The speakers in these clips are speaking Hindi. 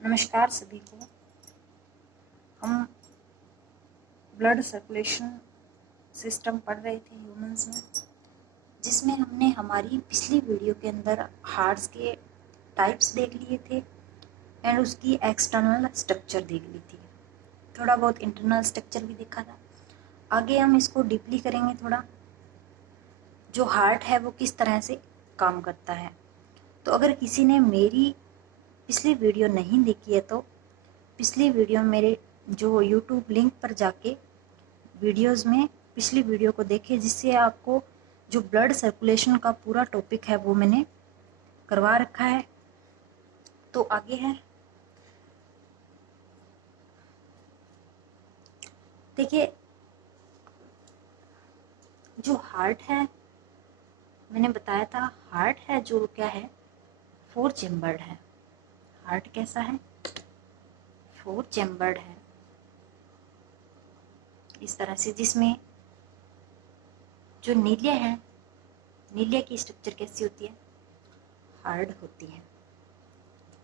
नमस्कार सभी को। हम ब्लड सर्कुलेशन सिस्टम पढ़ रहे थे ह्यूमंस में, जिसमें हमने हमारी पिछली वीडियो के अंदर हार्ट्स के टाइप्स देख लिए थे एंड उसकी एक्सटर्नल स्ट्रक्चर देख ली थी। थोड़ा बहुत इंटरनल स्ट्रक्चर भी देखा था। आगे हम इसको डीपली करेंगे थोड़ा, जो हार्ट है वो किस तरह से काम करता है। तो अगर किसी ने मेरी पिछली वीडियो नहीं देखी है तो पिछली वीडियो मेरे जो यूट्यूब लिंक पर जाके वीडियोस में पिछली वीडियो को देखें, जिससे आपको जो ब्लड सर्कुलेशन का पूरा टॉपिक है वो मैंने करवा रखा है। तो आगे है, देखिए जो हार्ट है, मैंने बताया था हार्ट है जो क्या है, 4 चेम्बर्ड है। हार्ट कैसा है, 4 चेम्बर्ड है इस तरह से, जिसमें जो नीले हैं, नीले की स्ट्रक्चर कैसी होती है, हार्ड होती है।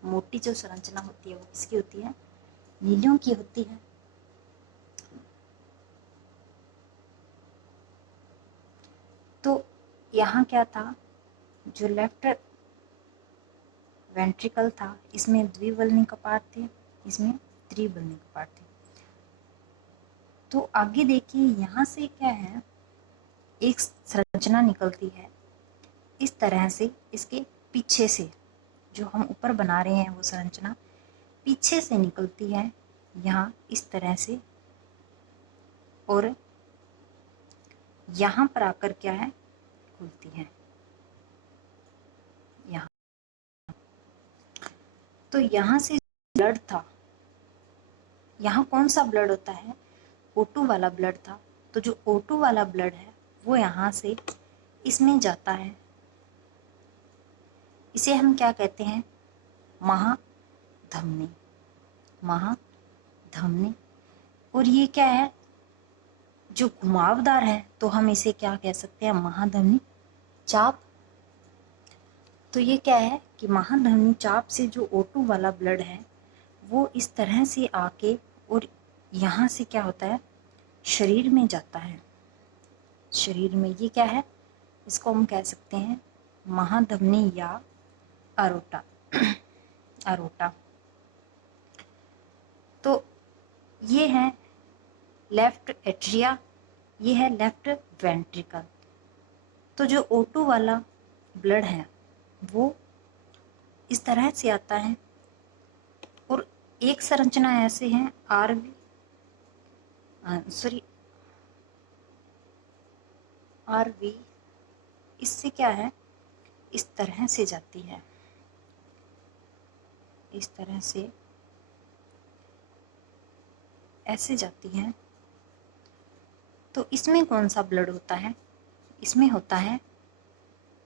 मोटी जो संरचना होती है वो किसकी होती है, नीलियों की होती है। तो यहाँ क्या था, जो लेफ्ट वेंट्रिकल था, इसमें द्विवल्नी कपाट थे, इसमें त्रिवल्नी कपाट थे। तो आगे देखिए यहाँ से क्या है, एक संरचना निकलती है इस तरह से। इसके पीछे से जो हम ऊपर बना रहे हैं वो संरचना पीछे से निकलती है यहाँ इस तरह से, और यहाँ पर आकर क्या है, खुलती है यहाँ। तो यहाँ से ब्लड था, यहाँ कौन सा ब्लड होता है, O2 वाला ब्लड था। तो जो O2 वाला ब्लड है वो यहाँ से इसमें जाता है। इसे हम क्या कहते हैं, महाधमनी। महाधमनी। और ये क्या है, जो घुमावदार है, तो हम इसे क्या कह सकते हैं, महाधमनी चाप। तो ये क्या है कि महाधमनी चाप से जो O2 वाला ब्लड है वो इस तरह से आके और यहाँ से क्या होता है, शरीर में जाता है। शरीर में ये क्या है, इसको हम कह सकते हैं महाधमनी या अरोटा। अरोटा। तो ये है लेफ्ट एट्रिया, ये है लेफ्ट वेंट्रिकल। तो जो O2 वाला ब्लड है वो इस तरह से आता है, और एक संरचना ऐसे है आरवी, इससे क्या है, इस तरह से जाती है, इस तरह से ऐसे जाती है। तो इसमें कौन सा ब्लड होता है, इसमें होता है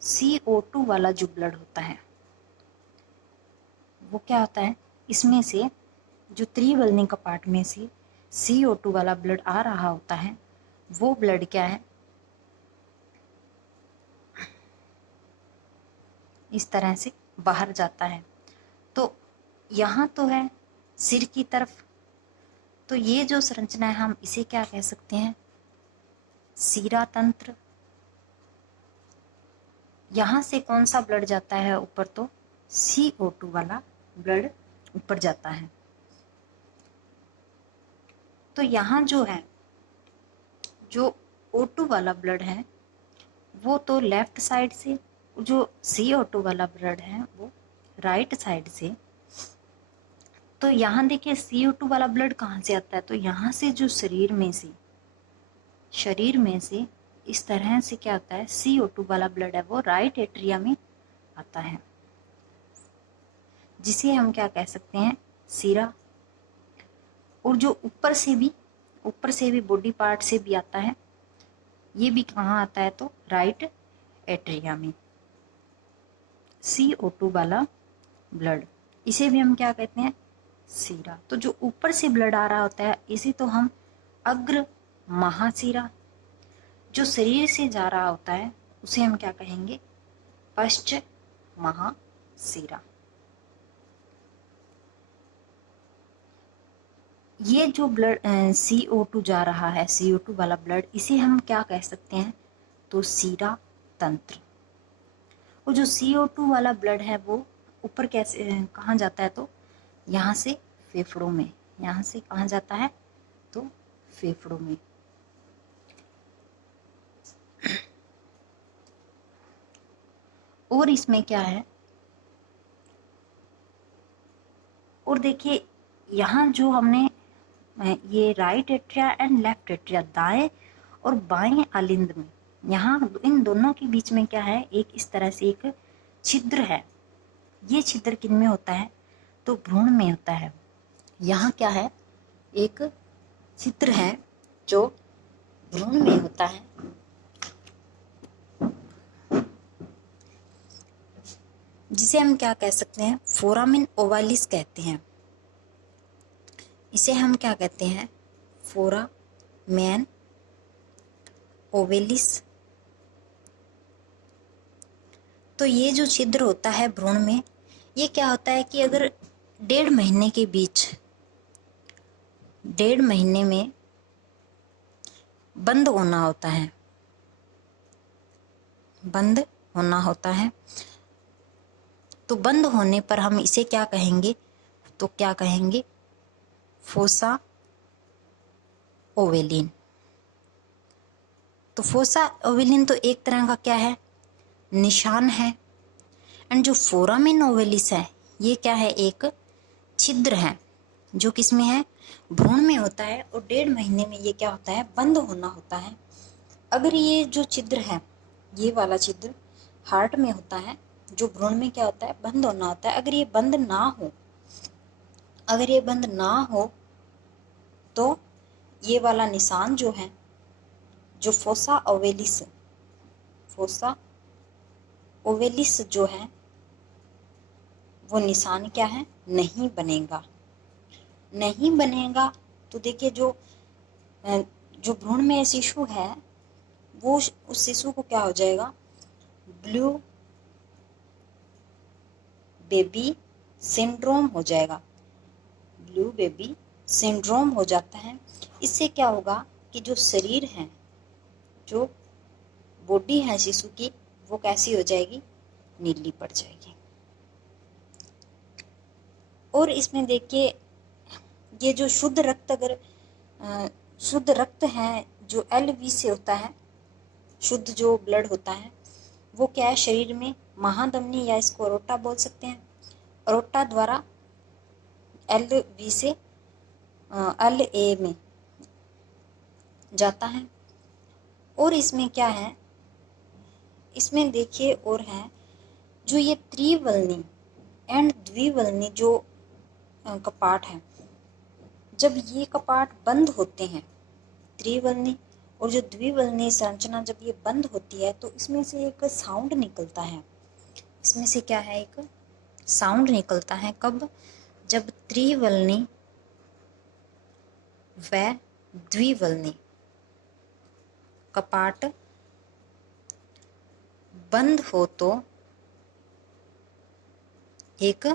CO2 वाला जो ब्लड होता है वो क्या होता है, इसमें से जो त्रिवल्नी कपाट में से CO2 वाला ब्लड आ रहा होता है वो ब्लड क्या है, इस तरह से बाहर जाता है। तो यहाँ तो है सिर की तरफ, तो ये जो संरचना है हम इसे क्या कह सकते हैं, सीरा तंत्र। यहाँ से कौन सा ब्लड जाता है ऊपर, तो CO2 वाला ब्लड ऊपर जाता है। तो यहाँ जो है, जो O2 वाला ब्लड है वो तो लेफ्ट साइड से, जो CO2 वाला ब्लड है वो राइट साइड से। तो यहाँ देखिए CO2 वाला ब्लड कहाँ से आता है, तो यहाँ से जो शरीर में से इस तरह से क्या आता है, CO2 वाला ब्लड है वो राइट एट्रिया में आता है, जिसे हम क्या कह सकते हैं, सीरा। और जो ऊपर से भी बॉडी पार्ट से भी आता है, ये भी कहाँ आता है, तो राइट एट्रिया में, CO2 वाला ब्लड, इसे भी हम क्या कहते हैं, सीरा। तो जो ऊपर से ब्लड आ रहा होता है इसे तो हम अग्र महासीरा, जो शरीर से जा रहा होता है उसे हम क्या कहेंगे, पश्च महासीरा। ये जो ब्लड CO2 जा रहा है, CO2 वाला ब्लड, इसे हम क्या कह सकते हैं, तो सीरा तंत्र। और जो CO2 वाला ब्लड है वो ऊपर कैसे कहाँ जाता है, तो यहाँ से फेफड़ों में, यहाँ से कहाँ जाता है, तो फेफड़ों में। और इसमें क्या है, और देखिए यहाँ जो हमने ये right atria and left atria, दाएं और बाएं आलिंद में, यहाँ इन दोनों के बीच में क्या है, एक इस तरह से एक छिद्र है। ये छिद्र किन में होता है, तो भ्रूण में होता है। यहाँ क्या है, एक छिद्र है जो भ्रूण में होता है, जिसे हम क्या कह सकते हैं, फोरामिन ओवालिस कहते हैं। इसे हम क्या कहते हैं, फोरामेन ओवेलिस। तो ये जो छिद्र होता है भ्रूण में, ये क्या होता है कि अगर 1.5 महीने के बीच, 1.5 महीने में बंद होना होता है, बंद होना होता है, तो बंद होने पर हम इसे क्या कहेंगे, तो क्या कहेंगे, फोसा ओवेलिन। तो फोसा ओवेलिन तो एक तरह का क्या है, निशान है। एंड जो फोरामिन ओवेलिस है, ये क्या है, एक छिद्र है जो किसमें है, भ्रूण में होता है। और 1.5 महीने में ये क्या होता है, बंद होना होता है। अगर ये जो छिद्र है, ये वाला छिद्र हार्ट में होता है, जो भ्रूण में क्या होता है, बंद होना होता है। अगर ये बंद ना हो, अगर ये बंद ना हो, तो ये वाला निशान जो है, जो फोसा ओवेलिस, फोसा ओवेलिस जो है, वो निशान क्या है, नहीं बनेगा, नहीं बनेगा। तो देखिए जो भ्रूण में शिशु है, वो उस शिशु को क्या हो जाएगा, ब्लू बेबी सिंड्रोम हो जाएगा, ब्लू बेबी सिंड्रोम हो जाता है। इससे क्या होगा कि जो शरीर है, जो बॉडी है शिशु की, वो कैसी हो जाएगी, नीली पड़ जाएगी। और इसमें देखिए ये जो शुद्ध रक्त, अगर शुद्ध रक्त है जो LV से होता है, शुद्ध जो ब्लड होता है, वो क्या है, शरीर में महाधमनी या इसको अरोटा बोल सकते हैं, अरोटा द्वारा LV से LA में जाता है। और इसमें क्या है, इसमें देखिए और है जो ये त्रिवलनी एंड द्विवलनी जो कपाट है, जब ये कपाट बंद होते हैं, त्रिवलनी और जो द्विवलनी संरचना जब ये बंद होती है, तो इसमें से एक साउंड निकलता है। इसमें से क्या है, एक साउंड निकलता है। कब, जब त्रिवलनी व द्विवलनी कपाट बंद हो तो एक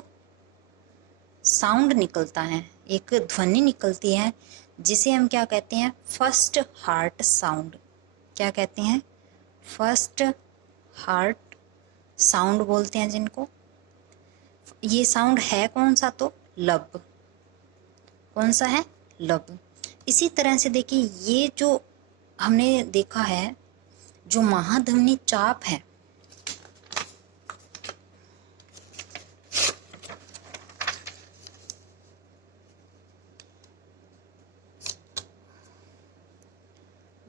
साउंड निकलता है, एक ध्वनि निकलती है, जिसे हम क्या कहते हैं, फर्स्ट हार्ट साउंड। क्या कहते हैं, फर्स्ट हार्ट साउंड बोलते हैं जिनको। ये साउंड है कौन सा, तो लब। कौन सा है, लब। इसी तरह से देखिए ये जो हमने देखा है, जो महाधमनी चाप है,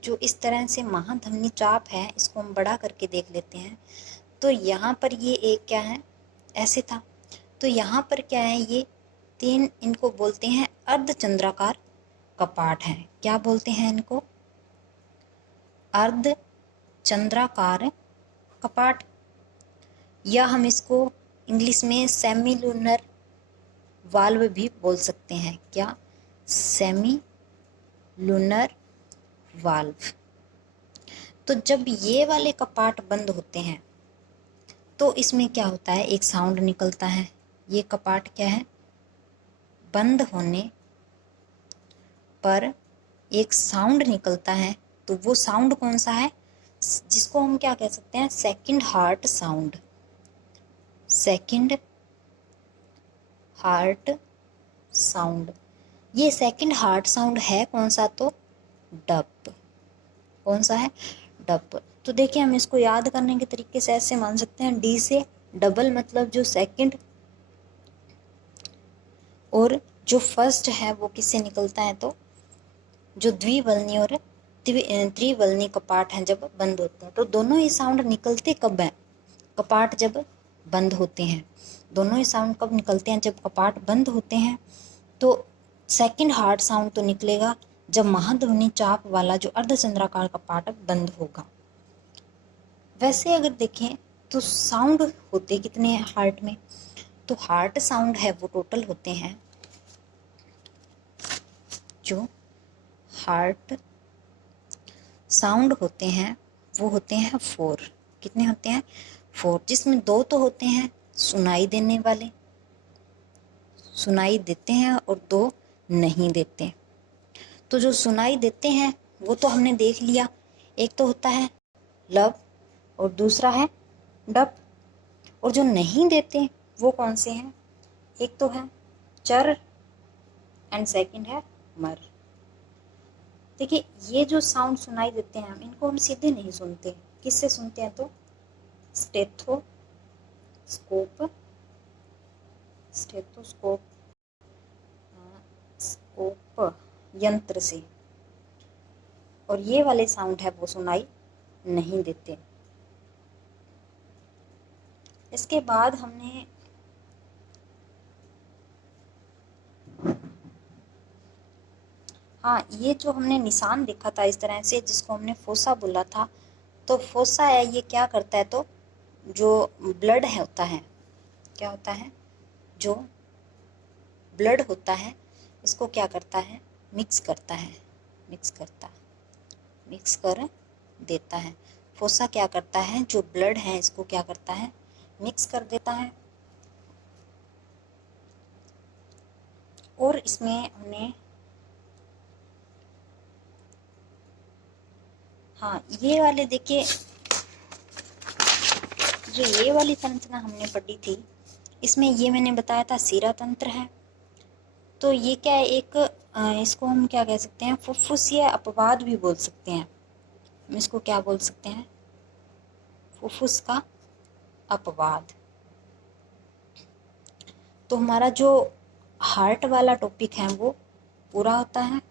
जो इस तरह से महाधमनी चाप है, इसको हम बड़ा करके देख लेते हैं। तो यहाँ पर ये एक क्या है, ऐसे था, तो यहाँ पर क्या है, ये 3, इनको बोलते हैं अर्धचंद्राकार कपाट है। क्या बोलते हैं इनको, अर्धचंद्राकार कपाट, या हम इसको इंग्लिश में सेमी लूनर वाल्व भी बोल सकते हैं। क्या, सेमी लूनर वाल्व। तो जब ये वाले कपाट बंद होते हैं, तो इसमें क्या होता है, एक साउंड निकलता है। ये कपाट क्या है, बंद होने पर एक साउंड निकलता है, तो वो साउंड कौन सा है, जिसको हम क्या कह सकते हैं, second heart sound. Second heart sound. ये सेकंड हार्ट साउंड है कौन सा, तो डब। कौन सा है, डब। तो देखिए हम इसको याद करने के तरीके से ऐसे मान सकते हैं, डी से डबल मतलब जो सेकंड, और जो फर्स्ट है वो किससे निकलता है, तो जो द्विवल्नी और त्रिवल्नी कपाट हैं जब बंद होते हैं, तो दोनों ही साउंड निकलते कब हैं, कपाट जब बंद होते हैं। दोनों ही साउंड कब निकलते हैं, जब कपाट बंद होते हैं। तो सेकंड हार्ट साउंड तो निकलेगा जब महाध्वनि चाप वाला जो अर्धचंद्राकार कपाट बंद होगा। वैसे अगर देखें तो साउंड होते कितने हैं हार्ट में, तो हार्ट साउंड है वो टोटल होते हैं, जो हार्ट साउंड होते हैं वो होते हैं 4। कितने होते हैं, 4, जिसमें 2 तो होते हैं सुनाई देने वाले, सुनाई देते हैं, और 2 नहीं देते। तो जो सुनाई देते हैं वो तो हमने देख लिया, एक तो होता है लब और दूसरा है डब। और जो नहीं देते वो कौन से हैं, एक तो है चर एंड सेकंड है मर। देखिए ये जो साउंड सुनाई देते हैं इनको हम सीधे नहीं सुनते, किससे सुनते हैं, तो स्टेथोस्कोप, स्टेथोस्कोप स्कोप यंत्र से, और ये वाले साउंड है वो सुनाई नहीं देते। इसके बाद हमने हाँ, ये जो हमने निशान देखा था इस तरह से, जिसको हमने फोसा बोला था, तो फोसा है ये क्या करता है, तो जो ब्लड है होता है, क्या होता है, जो ब्लड होता है इसको क्या करता है, मिक्स करता है, मिक्स कर देता है। फोसा क्या करता है, जो ब्लड है इसको क्या करता है, मिक्स कर देता है। और इसमें हमने हाँ ये वाले देखिए, जो ये वाली संरचना हमने पढ़ी थी इसमें ये मैंने बताया था सीरा तंत्र है। तो ये क्या है, एक इसको हम क्या कह सकते हैं, फुफ्फुसीय अपवाद भी बोल सकते हैं। इसको क्या बोल सकते हैं, फुफ्फुस का अपवाद। तो हमारा जो हार्ट वाला टॉपिक है वो पूरा होता है।